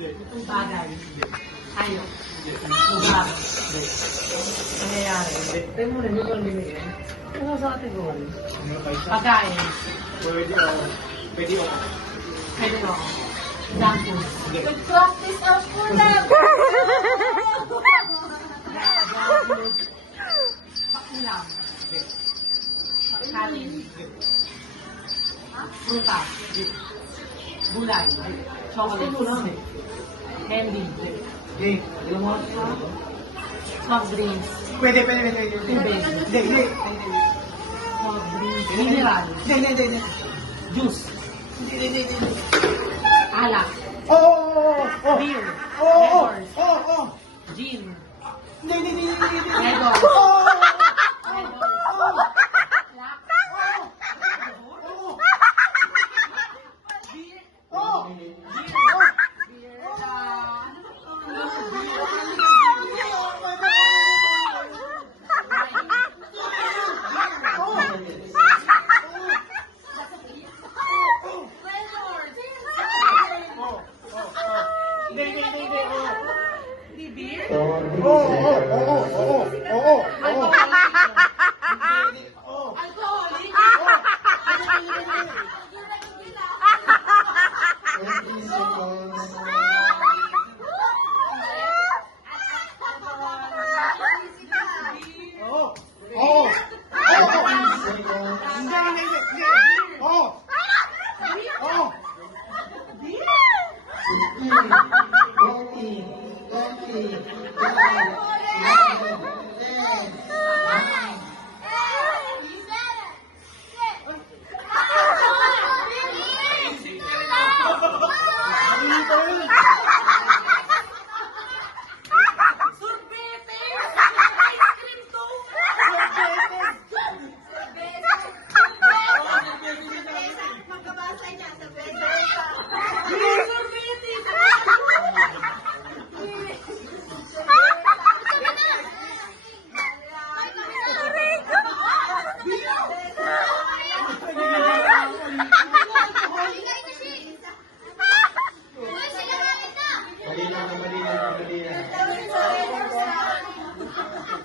Itong bagay. Hayop. Lugar. Nangyayari. Tayo mo rin, ito ang binigyan. Ano sa kategory? Pagkain. Pwede ako. Pwede ko. Example. Practice of kulab! Pakulam. Kanin. Prutas. Gulay. Chocolate. Candy. Cake. Ilang mo? Soft drinks. Pwede. Tubig. Hindi. Soft drinks. Mineral. Hindi. Juice. Hindi. Alak. Oo. Beer. Oo. Liquors. Gin. Hindi. Red Horse. Oo. Malinaw.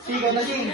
Siga na din.